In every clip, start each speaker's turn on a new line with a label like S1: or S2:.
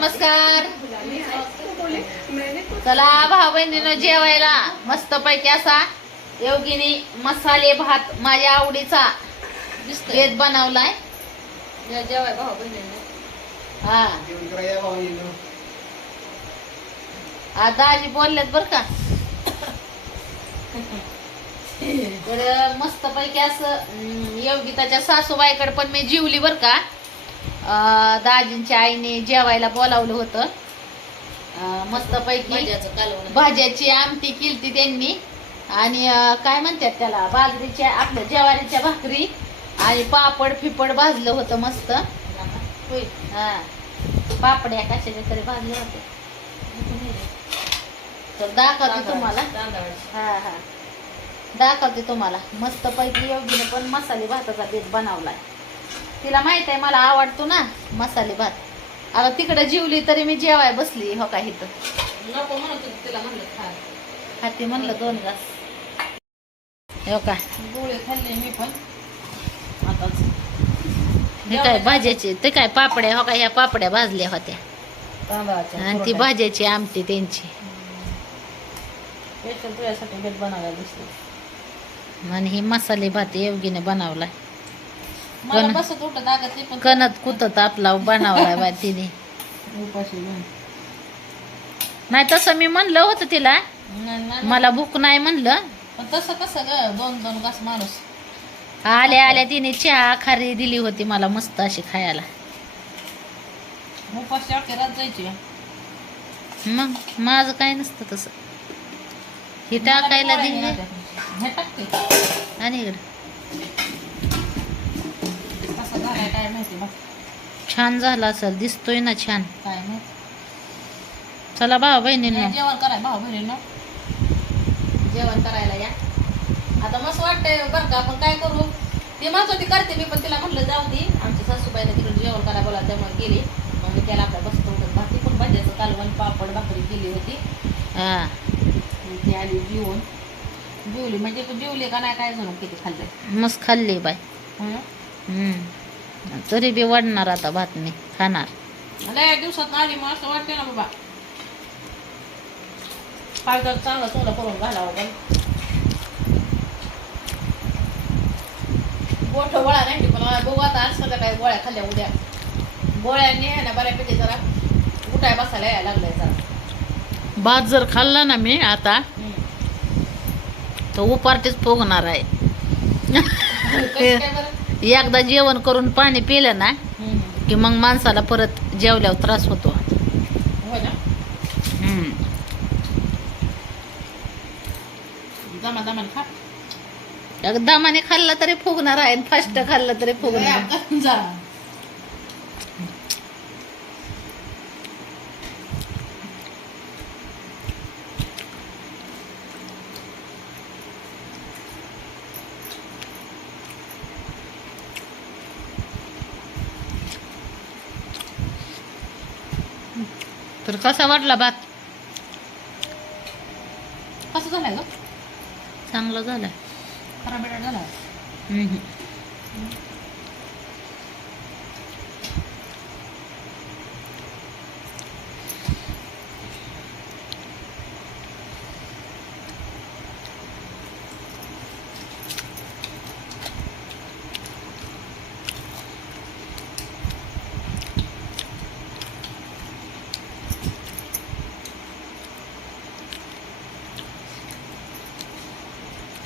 S1: नमस्कार. चला भाऊ बहिणीनं जेवायला. मस्त पैकी असा योगिनी मसाले भात माझ्या आवडीचा भेद बनवलाय.
S2: जेवाय भाऊ बहिणीने
S1: हा आता आजी बोलल्यात बर का. तर मस्त पैकी असं योगिताच्या सासूबाईकडे पण मी जीवली बर का. दाजींच्या आईने जेवायला बोलावलं होतं. मस्त पैकी
S2: भाज्याचं
S1: आमटी केलती त्यांनी. आणि काय म्हणतात त्याला? बाजरीच्या आपल्या ज्वारीच्या भाकरी आणि पापड फिपड भाजलं होतं मस्त. हा. पापड्या कशाच्या तरी भाजल्या होत्या. तर दाखवते तुम्हाला. हा हा. दाखवते तुम्हाला. मस्त पैकी योगीने पण मसाले भाताचा बेत बनवलाय. तिला माहीत आहे मला आवडतो ना मसाले भात. आता तिकडे जीवली तरी मी जेवाय बसली हो का इथं?
S2: नको म्हणत होती तिला म्हणलं खा
S1: हाती म्हणलं दोन घास. हो का?
S2: गोळे खाल्ले मी पण. आताच.
S1: हे काय भाज्याचे ते काय पापड्या हो का ह्या पापड्या भाजल्या होत्या.
S2: तांदळाच्या
S1: आणि ती भाज्याची आमटी त्यांची.
S2: स्पेशल तुझ्यासाठी बेट बनवायला दिसते
S1: आणि ही मसाले भात योगीने बनवलाय.
S2: मला
S1: कोण?
S2: बसत उठत अगं ते पण
S1: कणत कुतत आपला बनवलाय बा तिने.
S2: उपाशी.
S1: नाही तसं मी म्हणलं होतं तिला.
S2: नाही, नाही,
S1: मला भूक नाही म्हणलं.
S2: पण तसं कसं ग दोन दोन घास माणूस.
S1: आल्या आल्या तिने चहा खारी दिली होती मला मस्त अशी खायला.
S2: उपाशी अख्खी रात जायची
S1: मग माझं काय नसतं तसं. हे टाकायला
S2: मला
S1: दिली.
S2: पोळ्या नाही हे टाकते.
S1: आणि इकडं.
S2: झालाय काय माहिती
S1: छान झालं असेल दिसतोय ना छान.
S2: काय माहिती
S1: चला भाऊ बहिणींनो.
S2: जेवण कराय भाऊ बहिणीनं. जेवण करायला या. आता मस्त वाटतंय बरं का आपण काय करू? ती म्हणत होती करते मी पण तिला म्हटलं जाऊ दे. आमच्या सासूबाईने तिकडे जेवण करायला बोला त्यामुळे गेली. मग मी त्याला आपल्या बसतो होतं. भाती पण भाज्याचं कालवण पापड भाकरी केली होती.
S1: हा.
S2: ती आली जेवण जेवली म्हणजे तू जेवली का नाही? काय जणू किती खाल्लंय
S1: मस्त खाल्ली बाय
S2: हं?
S1: हम्म. तरी बी वाढणार आता भात नाही खाणार.
S2: लय दिवसात आली मग असं वाटते ना बाबा. चांगलं करून घालावं पण. गोठ गोळ्या नाही पण बघू आता आज सगळं काय गोळ्या खाल्ल्या उद्या. गोळ्यांनी आहे ना बऱ्यापैकी जरा. उठाय बसायला यायला लागलाय जरा.
S1: भात जर खाल्ला ना मी आता. तर उपारतीच फुगणार आहे. एकदा जेवण करून पाणी पिलं ना. की मग माणसाला परत जेवल्यावर त्रास होतो.
S2: खा.
S1: दमाने खाल्ला तरी फुगणार आहे फास्ट खाल्लं तरी फुगणार तर कसा वाटला भात?
S2: कसं झालंय ग?
S1: चांगला झाला
S2: खराब झाला.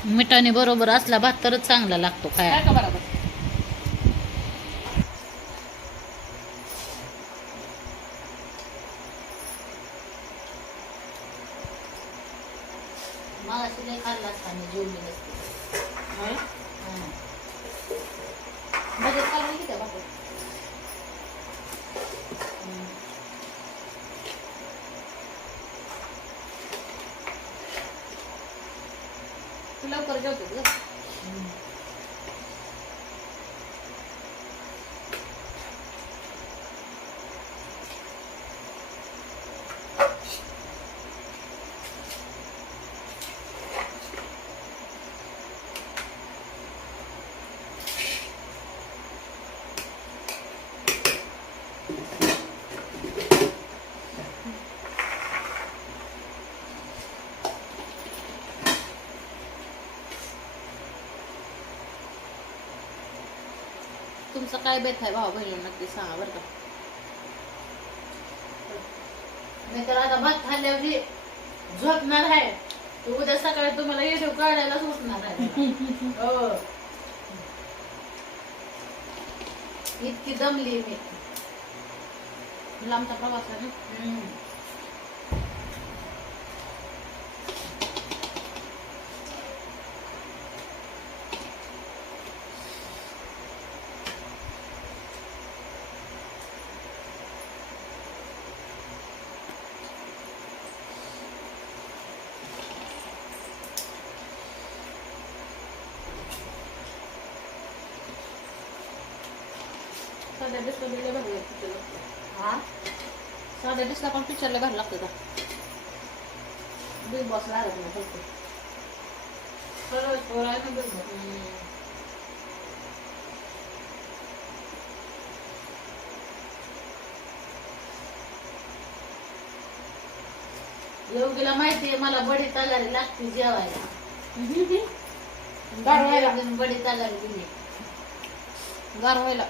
S1: मिठाने बरोबर असला भात तरच चांगला लागतो
S2: काय
S1: खायला
S2: का बरोबर
S1: मगाशी लय खाल्ला असता मी जेवली नसते
S2: होय?
S1: हं.
S2: बजेट काढून किती बापू तू लवकर जेवतो ग काय बेत आहे भाऊ बहिणी नक्की सांगा बरं का.
S1: नाही तर आता भात खाल्ल्यावर झोपणार आहे. उद्या सकाळी तुम्हाला येऊ काढायला सुटणार आहे. हो. इतकी दमली मी.
S2: लांबचा प्रवास आहे ना? साध्या डिशला बिल भरलं पिक्चर
S1: हा?
S2: साध्या डिशला पण पिक्चरला भरलं लागतं का?
S1: बिग बॉस लागत नाही फक्त सरळ पोरायला बिग बॉस योगीला माहितीये मला बडी तगारी लागते जेवायला.
S2: गारवायला.
S1: बडी तगारी दिली.
S2: गारवायला.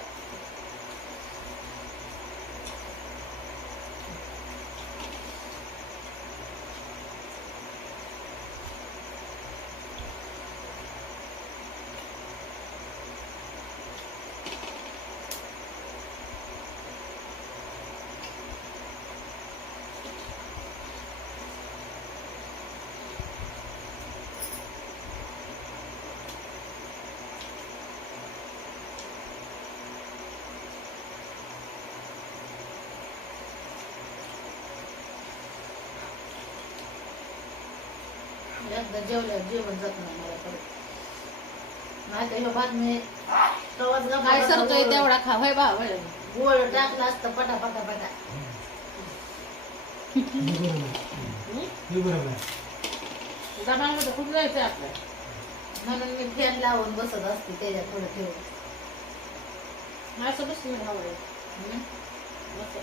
S1: एकदा जेवल्यावर जेवण जात नाही मला परत. नाही तर ह्यो मी
S2: काय
S1: बसा
S2: सरतोय तेवढा खा होय बा होय.
S1: गोळ टाकला असतं पटा पटा पटा.
S2: खूप जायचंय आपल्या
S1: म्हणून मी फॅन लावून बसत असते त्याच्यात थोडं ठेवून.
S2: असं बसून हवं आहे
S1: हम्म?
S2: असं.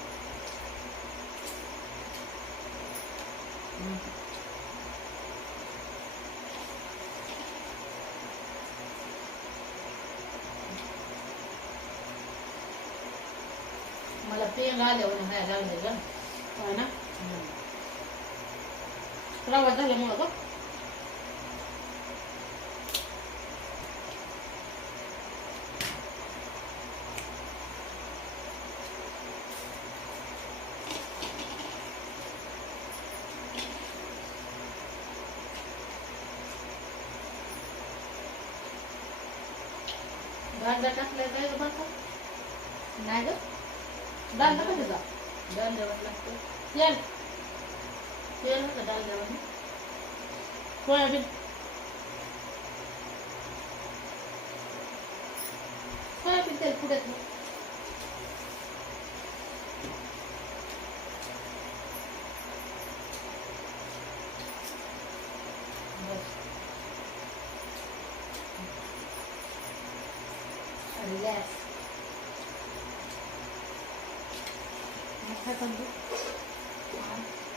S1: हम्म. मला पेन आल्यावर नाही लागले ग.
S2: होय ना? प्रवास झाल्यामुळं का
S1: दांडा टाकल्या काय ग नाही ग?
S2: दांडा कधी जा
S1: दांड्यावर लागतं
S2: तेल.
S1: तेल होतं दांड्यावर
S2: सोयाबीन सोयाबीन तेल पुढे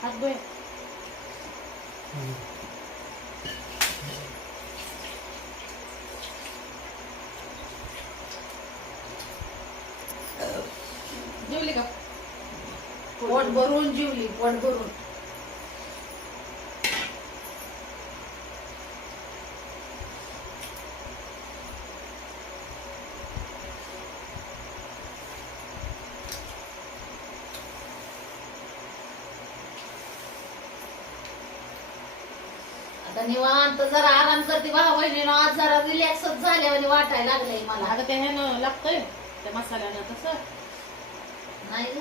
S2: हात गोय जेवली का?
S1: पोट भरून जीवली पोट भरून आता निवांत जरा आराम करते. भाऊ बहिणीनं आज जरा रिलॅक्सच झाल्यावानी वाटायला लागलंय मला.
S2: आता ते ह्यानं लागतंय. त्या मसाल्यानं तसं.
S1: नाही ग.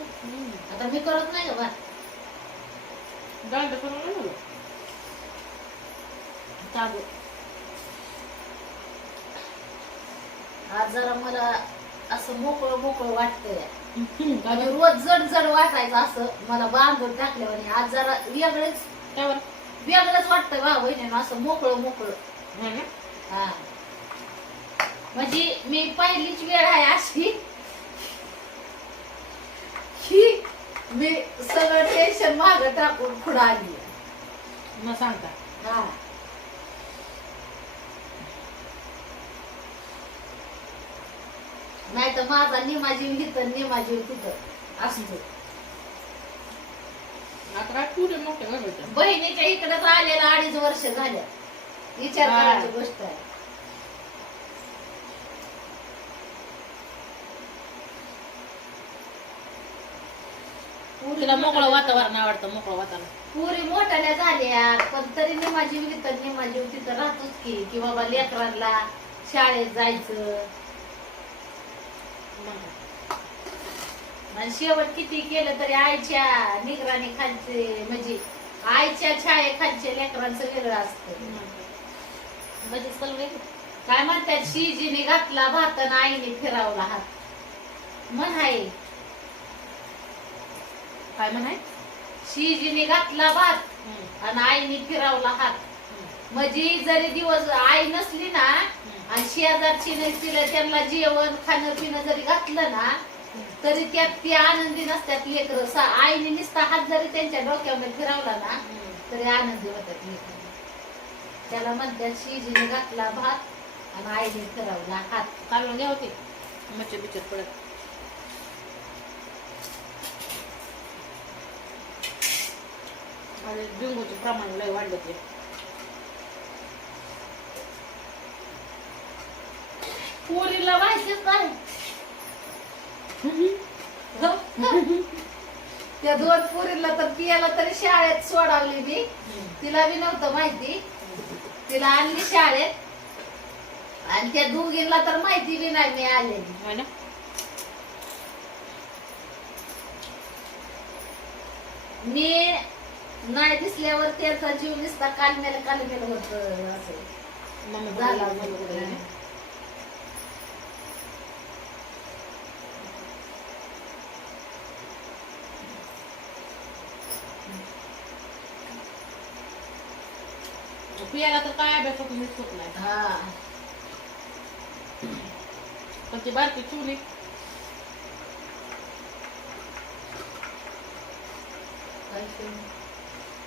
S1: आता मी करत नाही का बा.
S2: दांड करून आणलं
S1: आज जरा मला असं मोकळं मोकळं वाटतंय. आणि रोज जड जड वाटायचं असं. मला बांधून टाकल्यावानी आज जरा वेगळेच.
S2: त्यावर?
S1: वेगळंच वाटतंय भाऊ बहिणीनं असं मोकळं मोकळं.
S2: हा
S1: हा. म्हणजे मी पहिलीच वेळ आहे अशी. की मी सगळं टेन्शन माग टाकून पुढं आली.
S2: मग सांगता.
S1: हा. नाही तर माझा निमा जीव इथं निमा जीव तिथं असतो.
S2: आता पुढे मोठे
S1: बहिणीच्या इकडे आलेला अडीच वर्ष झाल्या विचार
S2: हा.
S1: करायची गोष्ट आहे.
S2: तिला मोकळं वातावरण आवडतं मोकळं वातावरण.
S1: पुरी मोठ्याल्या झाल्या पण तरी निमाजी तिथं निमाजी तिथं राहतोच की की बाबा लेकरांना शाळेत जायचं. आणि शेवट किती केलं तरी आईच्या निगराणी खालचे म्हणजे आईच्या छायेखालचे लेकरांचं वेगळं असतं.
S2: म्हणजे सगळे
S1: काय म्हणतात शिजीने घातला भात आणि आईने फिरावला हात. म्हण आहे.
S2: काय म्हणाय
S1: शिजीने घातला भात आणि आईने फिरावला हात. म्हणजे जरी दिवस आई नसली ना आणि शेजारची नाही तिला त्यांना जेवण खाणं पिणं जरी घातलं ना तरी त्यात ती आनंदी नसतात लेकर. आईने नुसता हात जरी त्यांच्या डोक्यामध्ये फिरवला ना तरी आनंदी होतात लेकर. त्याला म्हणतात शिजीने घातला भात आणि आईने फिरवला हात.
S2: कालवण घ्या होते. मच्छर बिच्छर पडत. माझे डेंगूचं प्रमाण लय वाढलं ते.
S1: पोरीला माहितीच नाही. त्या दोन पोरीला तर पियाला तरी शाळेत सोडावली मी. तिला बी नव्हतं माहिती. तिला आणली शाळेत. आणि त्या दोघींना तर माहिती बी नाही मी आलेली.
S2: ना.
S1: मी नाही दिसल्यावर त्याचा जीव नुसता कालमेल कालमेल होत असं. झाला
S2: झाला मम्मी कुठे गेली? पियाला तर काय अभ्यास होत मीच होत नाही
S1: हा.
S2: पण ती बारकी चुली?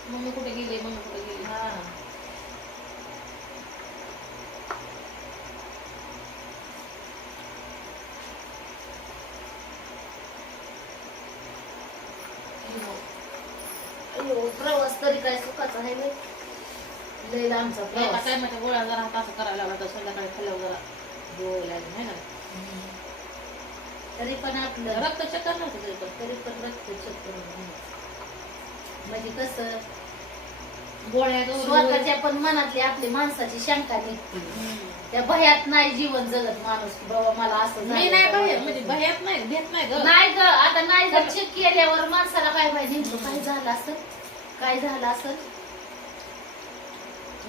S2: मम्मी कुठे गेली? मम्मी कुठे गेली?
S1: हा. प्रवास तरी काय सुखाचा आहे बे. लय लांबचा
S2: एका
S1: प्रवास
S2: टायमाच्या गोळ्या जरा हात असं करायला लागला संध्याकाळी खाल्ल्यावर जरा गोळ लागली ना?
S1: तरी पण आपलं
S2: रक्त चक्कर नव्हतं तरी पण.
S1: तरी पण रक्त चक्कर होतं. म्हणजे कसं
S2: गोळ्या
S1: स्वतःच्या पण मनातली आपली माणसाची शंका निघते. त्या भयात नाही जीवन जगत माणूस की बाबा मला असं
S2: मी
S1: झालं
S2: नाही बाहेर? म्हणजे बाहेर नाही घेत नाही ग.
S1: नाही ग आता नाही जर चेक केल्यावर माणसाला काय पाहिजे नेमकं काय झालं असं काय झालं असं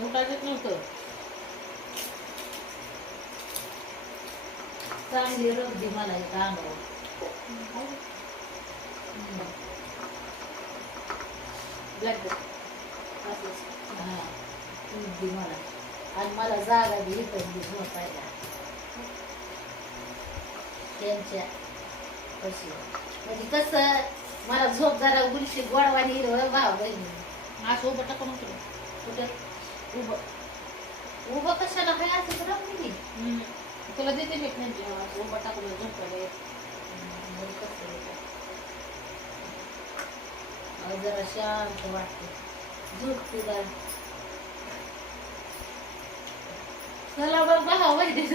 S2: उठायचं येत नव्हतं.
S1: चांगली रगदी मला इथं अंगावर?
S2: ब्लॅक
S1: हा रगदी मला आणि मला जागा बी इथं बी झोपायला. त्यांच्या कशी म्हणजे कसं मला झोप जरा गुलशी गोडवाणी हिरवं हो, भाव बहिणी.
S2: असं उभं टाकून होतं
S1: कुठं? उभं. उभं कशाला? काय असं रंगली
S2: तुला देते मी म्हणजे उभं टाकून झोपायला येत.
S1: जरा शांत वाटते. झोप तुला चला बघ बघा माहिती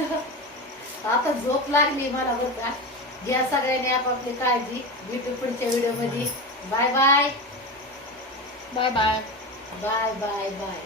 S1: आता झोप लागली मला बरं का. घ्या सगळ्यांनी आपापली काळजी. भेटू पुढच्या व्हिडिओमध्ये bye bye.
S2: Bye bye.
S1: Bye bye bye.